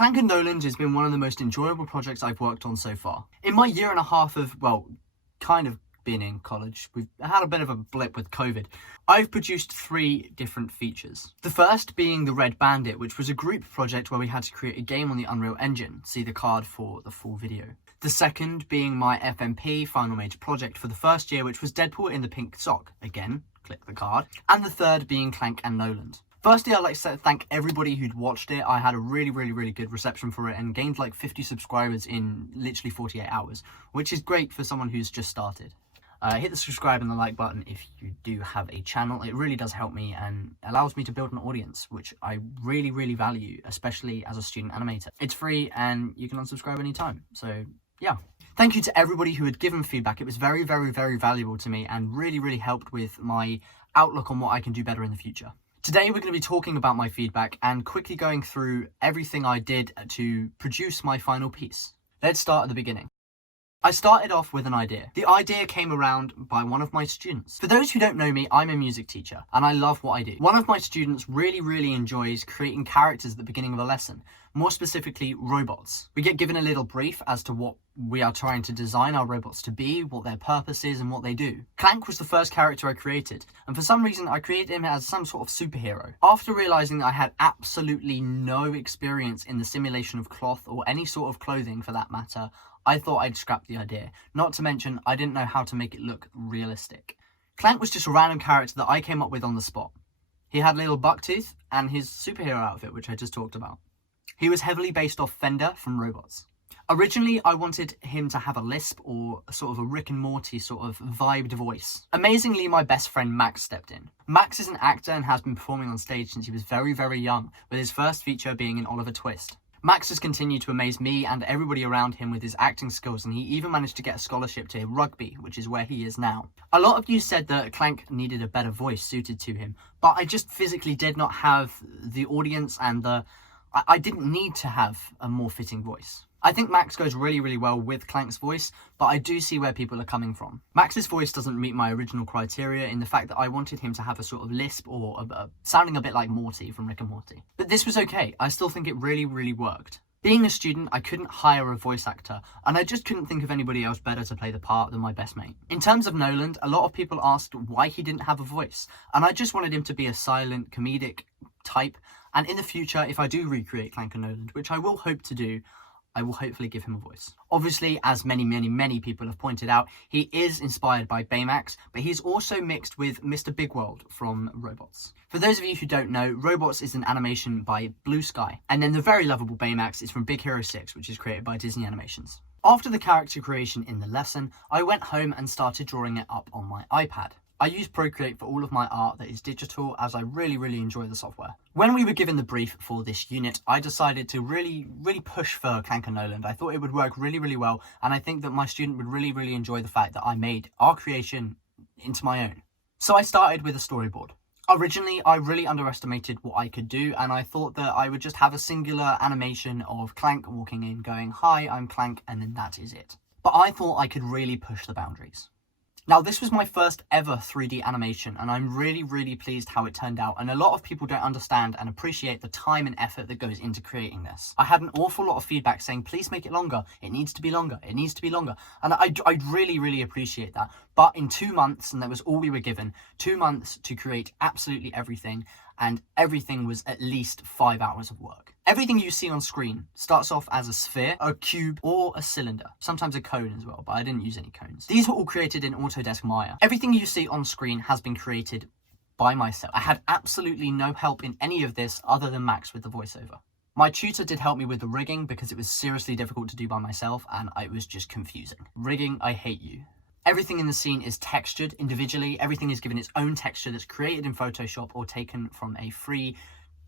Clank and Noland has been one of the most enjoyable projects I've worked on so far. In my year and a half of, well, kind of being in college, we've had a bit of a blip with COVID. I've produced 3 different features. The first being the Red Bandit, which was a group project where we had to create a game on the Unreal Engine. See the card for the full video. The second being my FMP final major project for the first year, which was Deadpool in the pink sock. Again, click the card. And the third being Clank and Noland. Firstly, I'd like to thank everybody who'd watched it. I had a really good reception for it and gained like 50 subscribers in literally 48 hours, which is great for someone who's just started. Hit the subscribe and the like button if you do have a channel. It really does help me and allows me to build an audience, which I really value, especially as a student animator. It's free and you can unsubscribe anytime. So yeah. Thank you to everybody who had given feedback. It was very valuable to me and really helped with my outlook on what I can do better in the future. Today we're going to be talking about my feedback and quickly going through everything I did to produce my final piece. Let's start at the beginning. I started off with an idea. The idea came around by one of my students. For those who don't know me, I'm a music teacher and I love what I do. One of my students really enjoys creating characters at the beginning of a lesson, more specifically robots. We get given a little brief as to what we are trying to design our robots to be, what their purpose is and what they do. Clank was the first character I created, and for some reason I created him as some sort of superhero. After realizing that I had absolutely no experience in the simulation of cloth or any sort of clothing for that matter, I thought I'd scrap the idea. Not to mention, I didn't know how to make it look realistic. Clank was just a random character that I came up with on the spot. He had a little buck tooth and his superhero outfit, which I just talked about. He was heavily based off Fender from Robots. Originally, I wanted him to have a lisp or a sort of a Rick and Morty sort of vibed voice. Amazingly, my best friend Max stepped in. Max is an actor and has been performing on stage since he was very young, with his first feature being in Oliver Twist. Max has continued to amaze me and everybody around him with his acting skills, and he even managed to get a scholarship to rugby, which is where he is now. A lot of you said that Clank needed a better voice suited to him, but I just physically did not have the audience and I didn't need to have a more fitting voice. I think Max goes really well with Clank's voice, but I do see where people are coming from. Max's voice doesn't meet my original criteria in the fact that I wanted him to have a sort of lisp or sounding a bit like Morty from Rick and Morty. But this was okay. I still think it really worked. Being a student, I couldn't hire a voice actor, and I just couldn't think of anybody else better to play the part than my best mate. In terms of Noland, a lot of people asked why he didn't have a voice, and I just wanted him to be a silent, comedic type, and in the future, if I do recreate Clank and Noland, which I will hope to do, I will hopefully give him a voice. Obviously, as many people have pointed out, he is inspired by Baymax, but he's also mixed with Mr. Big World from Robots. For those of you who don't know, Robots is an animation by Blue Sky, and then the very lovable Baymax is from Big Hero 6, which is created by Disney Animations. After the character creation in the lesson, I went home and started drawing it up on my iPad. I use Procreate for all of my art that is digital, as I really enjoy the software. When we were given the brief for this unit, I decided to really push for Clank and Noland. I thought it would work really well, and I think that my student would really enjoy the fact that I made our creation into my own. So I started with a storyboard. Originally, I really underestimated what I could do, and I thought that I would just have a singular animation of Clank walking in going, "Hi, I'm Clank," and then that is it. But I thought I could really push the boundaries. Now, this was my first ever 3D animation, and I'm really pleased how it turned out, and a lot of people don't understand and appreciate the time and effort that goes into creating this. I had an awful lot of feedback saying, please make it longer, it needs to be longer, it needs to be longer, and I really appreciate that. But in 2 months, and that was all we were given, 2 months to create absolutely everything, and everything was at least 5 hours of work. Everything you see on screen starts off as a sphere, a cube, or a cylinder. Sometimes a cone as well, but I didn't use any cones. These were all created in Autodesk Maya. Everything you see on screen has been created by myself. I had absolutely no help in any of this other than Max with the voiceover. My tutor did help me with the rigging because it was seriously difficult to do by myself and it was just confusing. Rigging, I hate you. Everything in the scene is textured individually. Everything is given its own texture that's created in Photoshop or taken from a free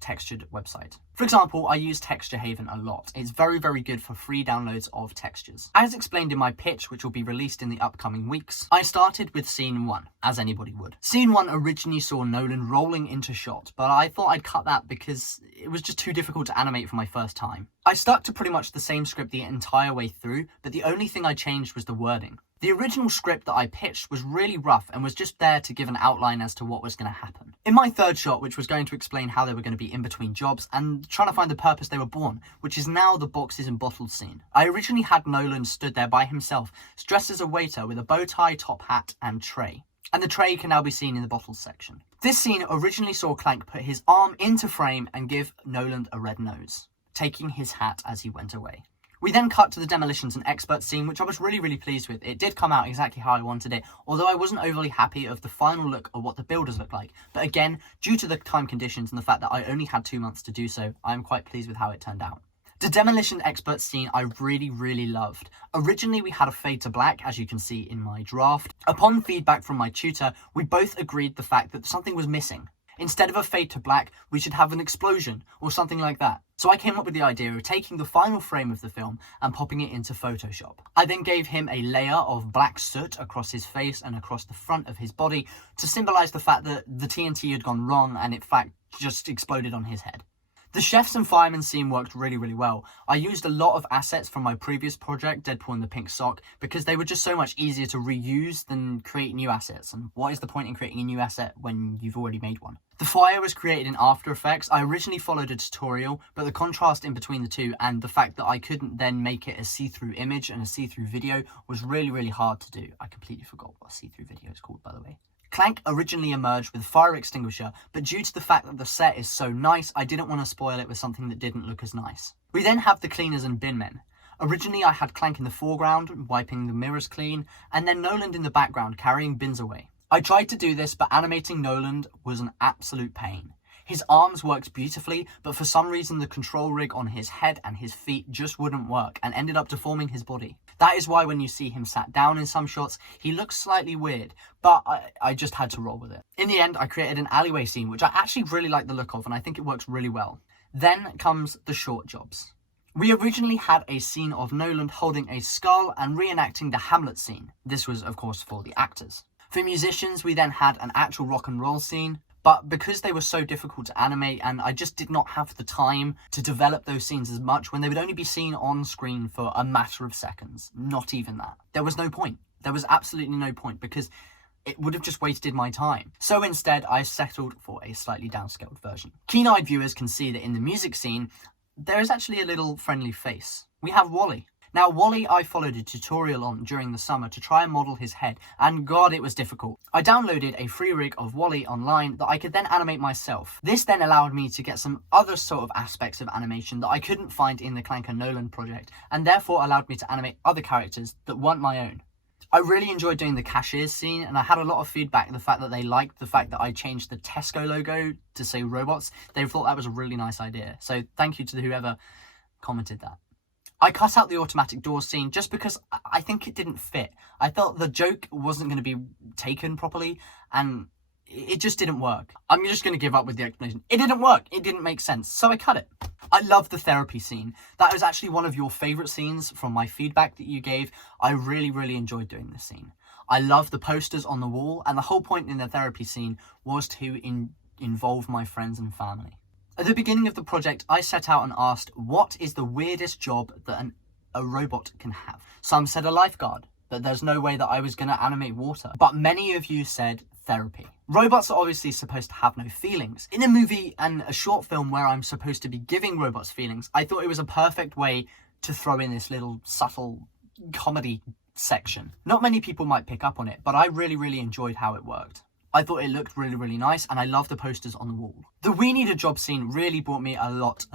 textured website. For example, I use Texture Haven a lot. It's very good for free downloads of textures. As explained in my pitch, which will be released in the upcoming weeks, I started with scene 1, as anybody would. Scene 1 originally saw Nolan rolling into shot, but I thought I'd cut that because it was just too difficult to animate for my first time. I stuck to pretty much the same script the entire way through, but the only thing I changed was the wording. The original script that I pitched was really rough and was just there to give an outline as to what was going to happen. In my third shot, which was going to explain how they were going to be in between jobs and trying to find the purpose they were born, which is now the boxes and bottles scene, I originally had Noland stood there by himself, dressed as a waiter with a bow tie, top hat and tray. And the tray can now be seen in the bottles section. This scene originally saw Clank put his arm into frame and give Noland a red nose, taking his hat as he went away. We then cut to the demolitions and experts scene, which I was really pleased with. It did come out exactly how I wanted it, although I wasn't overly happy of the final look of what the builders looked like. But again, due to the time conditions and the fact that I only had 2 months to do so, I am quite pleased with how it turned out. The demolition experts scene I really loved. Originally we had a fade to black, as you can see in my draft. Upon feedback from my tutor, we both agreed the fact that something was missing. Instead of a fade to black, we should have an explosion or something like that. So I came up with the idea of taking the final frame of the film and popping it into Photoshop. I then gave him a layer of black soot across his face and across the front of his body to symbolise the fact that the TNT had gone wrong and in fact just exploded on his head. The chefs and firemen scene worked really well. I used a lot of assets from my previous project, Deadpool and the Pink Sock, because they were just so much easier to reuse than create new assets. And what is the point in creating a new asset when you've already made one? The fire was created in After Effects. I originally followed a tutorial, but the contrast in between the two and the fact that I couldn't then make it a see-through image and a see-through video was really hard to do. I completely forgot what a see-through video is called, by the way. Clank originally emerged with a fire extinguisher, but due to the fact that the set is so nice, I didn't want to spoil it with something that didn't look as nice. We then have the cleaners and bin men. Originally I had Clank in the foreground, wiping the mirrors clean, and then Noland in the background, carrying bins away. I tried to do this, but animating Noland was an absolute pain. His arms worked beautifully, but for some reason the control rig on his head and his feet just wouldn't work and ended up deforming his body. That is why when you see him sat down in some shots, he looks slightly weird, but I just had to roll with it. In the end, I created an alleyway scene, which I actually really like the look of, and I think it works really well. Then comes the short jobs. We originally had a scene of Noland holding a skull and reenacting the Hamlet scene. This was, of course, for the actors. For musicians, we then had an actual rock and roll scene. But because they were so difficult to animate and I just did not have the time to develop those scenes as much when they would only be seen on screen for a matter of seconds, not even that. There was no point. There was absolutely no point because it would have just wasted my time. So instead, I settled for a slightly downscaled version. Keen-eyed viewers can see that in the music scene, there is actually a little friendly face. We have Wally. Now, Wally I followed a tutorial on during the summer to try and model his head, and god, it was difficult. I downloaded a free rig of Wally online that I could then animate myself. This then allowed me to get some other sort of aspects of animation that I couldn't find in the Clank and Noland project, and therefore allowed me to animate other characters that weren't my own. I really enjoyed doing the cashiers scene, and I had a lot of feedback, the fact that they liked the fact that I changed the Tesco logo to say robots. They thought that was a really nice idea, so thank you to whoever commented that. I cut out the automatic door scene just because I think it didn't fit. I felt the joke wasn't going to be taken properly and it just didn't work. I'm just going to give up with the explanation. It didn't work. It didn't make sense. So I cut it. I love the therapy scene. That was actually one of your favourite scenes from my feedback that you gave. I really enjoyed doing this scene. I love the posters on the wall, and the whole point in the therapy scene was to involve my friends and family. At the beginning of the project, I set out and asked, what is the weirdest job that a robot can have? Some said a lifeguard, that there's no way that I was going to animate water. But many of you said therapy. Robots are obviously supposed to have no feelings. In a movie and a short film where I'm supposed to be giving robots feelings, I thought it was a perfect way to throw in this little subtle comedy section. Not many people might pick up on it, but I really enjoyed how it worked. I thought it looked really nice, and I love the posters on the wall. The We Need a Job scene really brought me a lot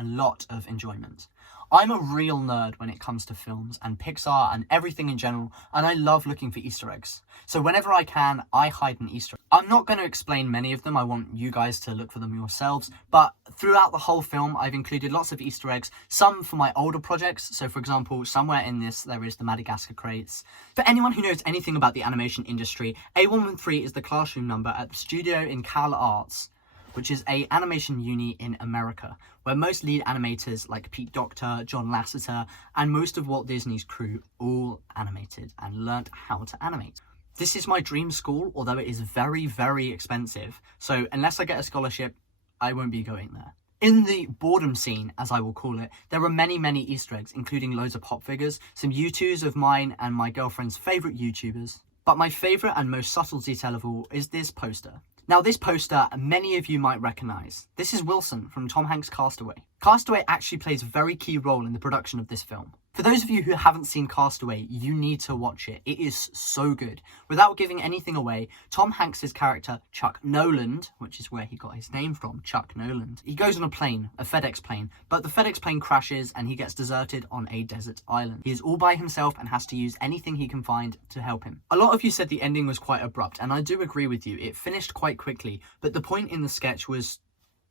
of enjoyment. I'm a real nerd when it comes to films and Pixar and everything in general, and I love looking for Easter eggs. So whenever I can, I hide an Easter egg. I'm not going to explain many of them, I want you guys to look for them yourselves, but throughout the whole film I've included lots of Easter eggs, some for my older projects. So for example, somewhere in this there is the Madagascar crates. For anyone who knows anything about the animation industry, A113 is the classroom number at the studio in Cal Arts, which is a animation uni in America, where most lead animators like Pete Docter, John Lasseter, and most of Walt Disney's crew all animated and learnt how to animate. This is my dream school, although it is very expensive, so unless I get a scholarship, I won't be going there. In the boredom scene, as I will call it, there are many Easter eggs, including loads of pop figures, some U2s of mine and my girlfriend's favourite YouTubers. But my favourite and most subtle detail of all is this poster. Now this poster, many of you might recognise. This is Wilson from Tom Hanks' Castaway. Castaway actually plays a very key role in the production of this film. For those of you who haven't seen Castaway, you need to watch it. It is so good. Without giving anything away, Tom Hanks' character, Chuck Noland, which is where he got his name from, Chuck Noland, he goes on a plane, a FedEx plane, but the FedEx plane crashes and he gets deserted on a desert island. He is all by himself and has to use anything he can find to help him. A lot of you said the ending was quite abrupt, and I do agree with you. It finished quite quickly, but the point in the sketch was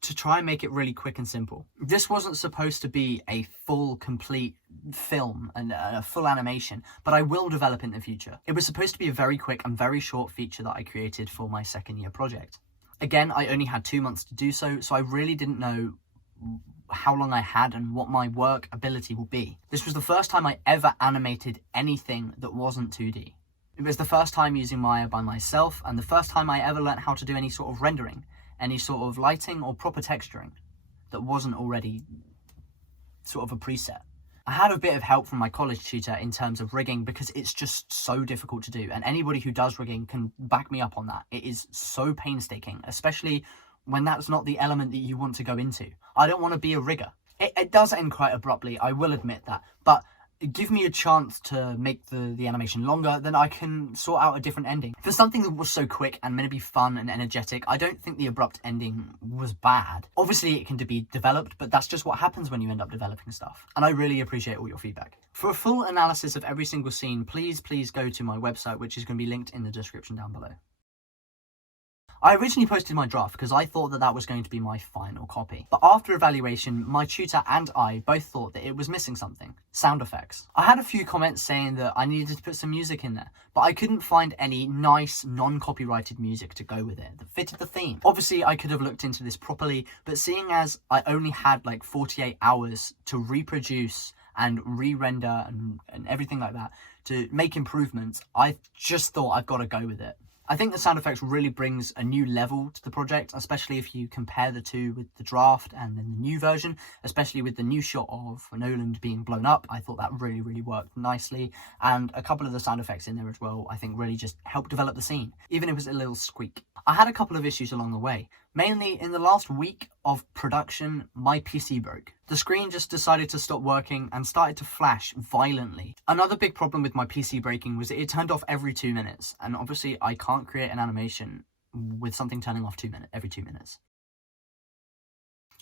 to try and make it really quick and simple. This wasn't supposed to be a full, complete film and a full animation, but I will develop in the future. It was supposed to be a very quick and very short feature that I created for my second year project. Again, I only had 2 months to do so, so I really didn't know how long I had and what my work ability will be. This was the first time I ever animated anything that wasn't 2D. It was the first time using Maya by myself, and the first time I ever learned how to do any sort of rendering, any sort of lighting or proper texturing that wasn't already sort of a preset. I had a bit of help from my college tutor in terms of rigging because it's just so difficult to do, and anybody who does rigging can back me up on that. It is so painstaking, especially when that's not the element that you want to go into. I don't want to be a rigger. It does end quite abruptly, I will admit that, but give me a chance to make the animation longer, then I can sort out a different ending. For something that was so quick and meant to be fun and energetic, I don't think the abrupt ending was bad. Obviously it can be developed, but that's just what happens when you end up developing stuff. And I really appreciate all your feedback. For a full analysis of every single scene, please go to my website, which is going to be linked in the description down below. I originally posted my draft because I thought that was going to be my final copy. But after evaluation, my tutor and I both thought that it was missing something: sound effects. I had a few comments saying that I needed to put some music in there, but I couldn't find any nice, non-copyrighted music to go with it that fitted the theme. Obviously, I could have looked into this properly, but seeing as I only had like 48 hours to reproduce and re-render and everything like that to make improvements, I just thought I've got to go with it. I think the sound effects really brings a new level to the project, especially if you compare the two with the draft and then the new version, especially with the new shot of Noland being blown up. I thought that really worked nicely, and a couple of the sound effects in there as well I think really just helped develop the scene, even if it was a little squeak. I had a couple of issues along the way. Mainly in the last week of production, my PC broke. The screen just decided to stop working and started to flash violently. Another big problem with my PC breaking was that it turned off every 2 minutes, and obviously I can't create an animation with something turning off every 2 minutes.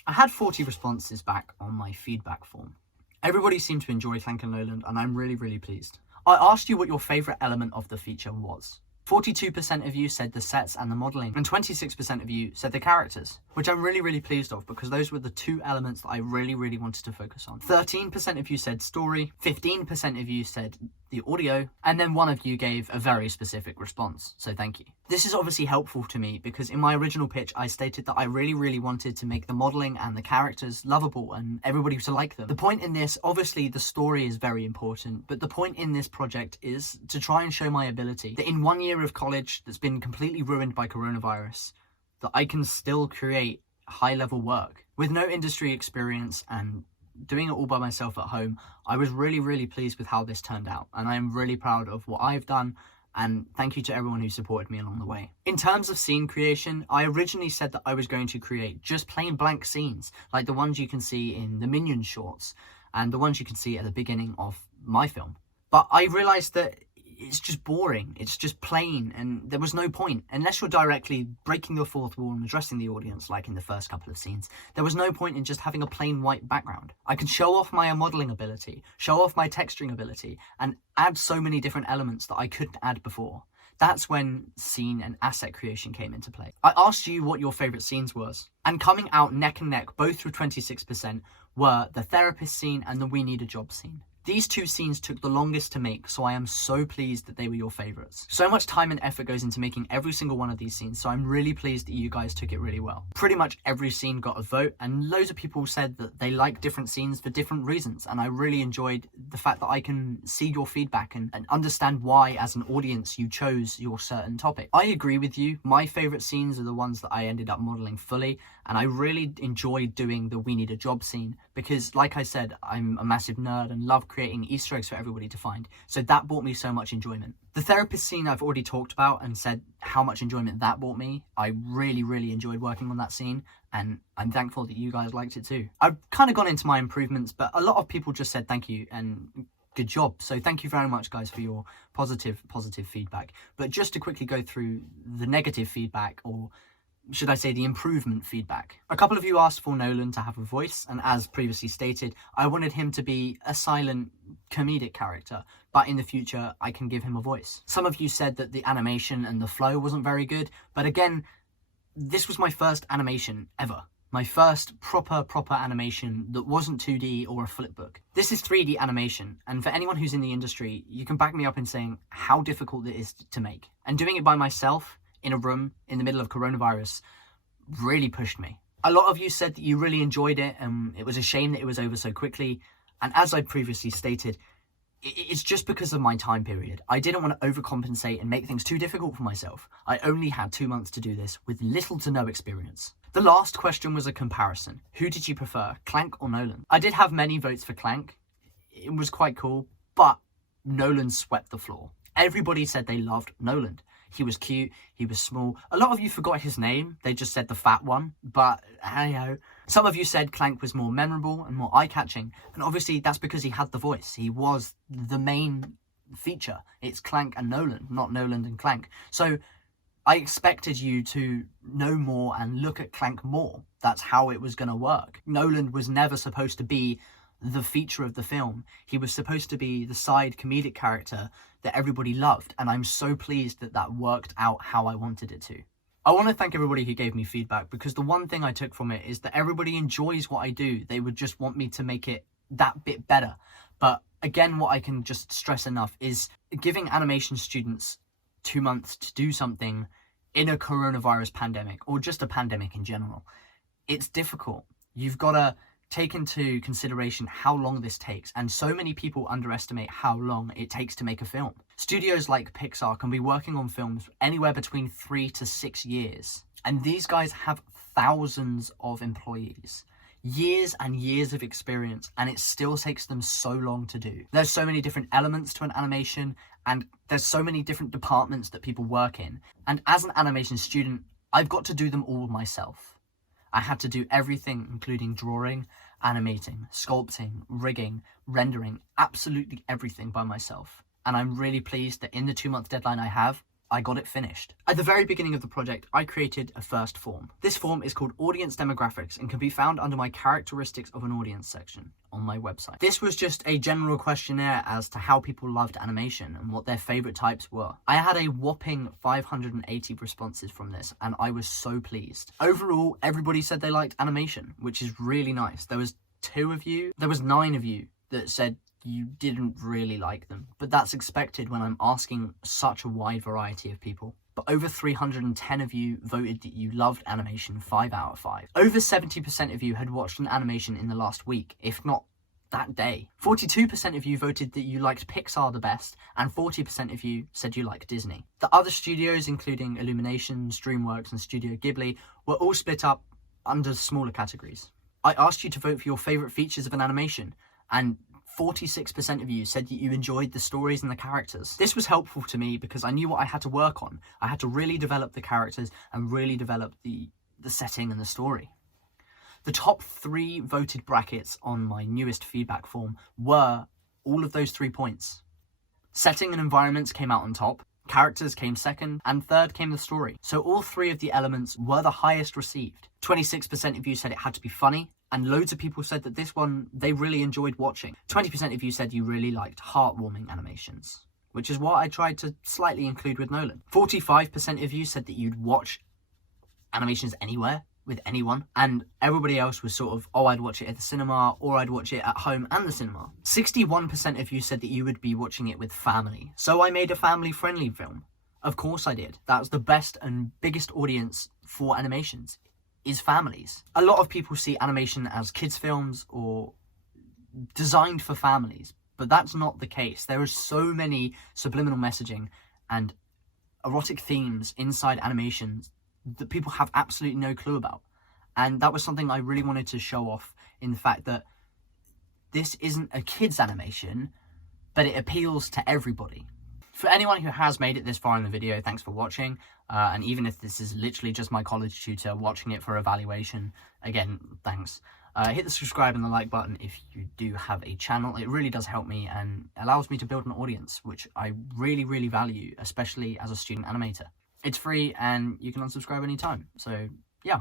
I had 40 responses back on my feedback form. Everybody seemed to enjoy Clank and Noland, and I'm really pleased. I asked you what your favourite element of the feature was. 42% of you said the sets and the modelling, and 26% of you said the characters, which I'm really pleased of because those were the two elements that I really wanted to focus on. 13% of you said story, 15% of you said the audio, and then one of you gave a very specific response, so thank you. This is obviously helpful to me because in my original pitch I stated that I really wanted to make the modelling and the characters lovable and everybody to like them. The point in this, obviously the story is very important, but the point in this project is to try and show my ability that in 1 year of college that's been completely ruined by coronavirus, that I can still create high-level work with no industry experience and doing it all by myself at home. I was really pleased with how this turned out, and I am really proud of what I've done, and thank you to everyone who supported me along the way. In terms of scene creation, I originally said that I was going to create just plain blank scenes, like the ones you can see in the Minions shorts, and the ones you can see at the beginning of my film. But I realised that it's just boring, it's just plain, and there was no point. Unless you're directly breaking the fourth wall and addressing the audience, like in the first couple of scenes, there was no point in just having a plain white background. I could show off my modelling ability, show off my texturing ability, and add so many different elements that I couldn't add before. That's when scene and asset creation came into play. I asked you what your favourite scenes was, and coming out neck and neck, both with 26%, were the therapist scene and the we need a job scene. These two scenes took the longest to make, so I am so pleased that they were your favourites. So much time and effort goes into making every single one of these scenes, so I'm really pleased that you guys took it really well. Pretty much every scene got a vote, and loads of people said that they like different scenes for different reasons, and I really enjoyed the fact that I can see your feedback and understand why, as an audience, you chose your certain topic. I agree with you. My favourite scenes are the ones that I ended up modelling fully, And I really enjoyed doing the We Need a Job scene because, like I said, I'm a massive nerd and love creating Easter eggs for everybody to find. So that brought me so much enjoyment. The therapist scene I've already talked about and said how much enjoyment that brought me. I really, really enjoyed working on that scene, and I'm thankful that you guys liked it too. I've kind of gone into my improvements, but a lot of people just said thank you and good job. So thank you very much, guys, for your positive feedback. But just to quickly go through the negative feedback, or should I say the improvement feedback. A couple of you asked for Nolan to have a voice, and as previously stated, I wanted him to be a silent comedic character, but in the future I can give him a voice. Some of you said that the animation and the flow wasn't very good, but again, this was my first animation ever. My first proper animation that wasn't 2D or a flipbook. This is 3D animation, and for anyone who's in the industry, you can back me up in saying how difficult it is to make. And doing it by myself, in a room, in the middle of coronavirus, really pushed me. A lot of you said that you really enjoyed it, and it was a shame that it was over so quickly. And as I previously stated, it's just because of my time period. I didn't want to overcompensate and make things too difficult for myself. I only had 2 months to do this with little to no experience. The last question was a comparison. Who did you prefer, Clank or Noland? I did have many votes for Clank. It was quite cool, but Noland swept the floor. Everybody said they loved Noland. He was cute, he was small. A lot of you forgot his name, they just said the fat one, but hey-ho. Some of you said Clank was more memorable and more eye-catching, and obviously that's because he had the voice. He was the main feature. It's Clank and Noland, not Noland and Clank. So I expected you to know more and look at Clank more. That's how it was going to work. Noland was never supposed to be the feature of the film. He was supposed to be the side comedic character that everybody loved, and I'm so pleased that that worked out how I wanted it to. I want to thank everybody who gave me feedback, because the one thing I took from it is that everybody enjoys what I do. They would just want me to make it that bit better. But again, what I can just stress enough is giving animation students 2 months to do something in a coronavirus pandemic, or just a pandemic in general. It's difficult. You've got to take into consideration how long this takes, and so many people underestimate how long it takes to make a film. Studios like Pixar can be working on films anywhere between 3 to 6 years, and these guys have thousands of employees, years and years of experience, and it still takes them so long to do. There's so many different elements to an animation, and there's so many different departments that people work in, and as an animation student, I've got to do them all myself. I had to do everything, including drawing, animating, sculpting, rigging, rendering, absolutely everything by myself. And I'm really pleased that in the 2-month deadline I have, I got it finished. At the very beginning of the project, I created a first form. This form is called Audience Demographics and can be found under my Characteristics of an Audience section on my website. This was just a general questionnaire as to how people loved animation and what their favourite types were. I had a whopping 580 responses from this, and I was so pleased. Overall, everybody said they liked animation, which is really nice. There was 9 of you that said you didn't really like them, but that's expected when I'm asking such a wide variety of people. But over 310 of you voted that you loved animation 5 out of 5. Over 70% of you had watched an animation in the last week, if not that day. 42% of you voted that you liked Pixar the best, and 40% of you said you liked Disney. The other studios, including Illuminations, DreamWorks and Studio Ghibli, were all split up under smaller categories. I asked you to vote for your favourite features of an animation, and 46% of you said that you enjoyed the stories and the characters. This was helpful to me because I knew what I had to work on. I had to really develop the characters and really develop the setting and the story. The top 3 voted brackets on my newest feedback form were all of those 3 points. Setting and environments came out on top, characters came second, and third came the story. So all 3 of the elements were the highest received. 26% of you said it had to be funny, and loads of people said that this one they really enjoyed watching. 20% of you said you really liked heartwarming animations, which is what I tried to slightly include with Nolan. 45% of you said that you'd watch animations anywhere, with anyone, and everybody else was sort of, oh, I'd watch it at the cinema, or I'd watch it at home and the cinema. 61% of you said that you would be watching it with family, so I made a family-friendly film. Of course I did. That's the best and biggest audience for animations, is families. A lot of people see animation as kids' films or designed for families, but that's not the case. There is so many subliminal messaging and erotic themes inside animations that people have absolutely no clue about. And that was something I really wanted to show off, in the fact that this isn't a kid's animation, but it appeals to everybody. For anyone who has made it this far in the video, thanks for watching. And even if this is literally just my college tutor watching it for evaluation, again, thanks. Hit the subscribe and the like button if you do have a channel. It really does help me and allows me to build an audience, which I really, really value, especially as a student animator. It's free and you can unsubscribe anytime. So, yeah.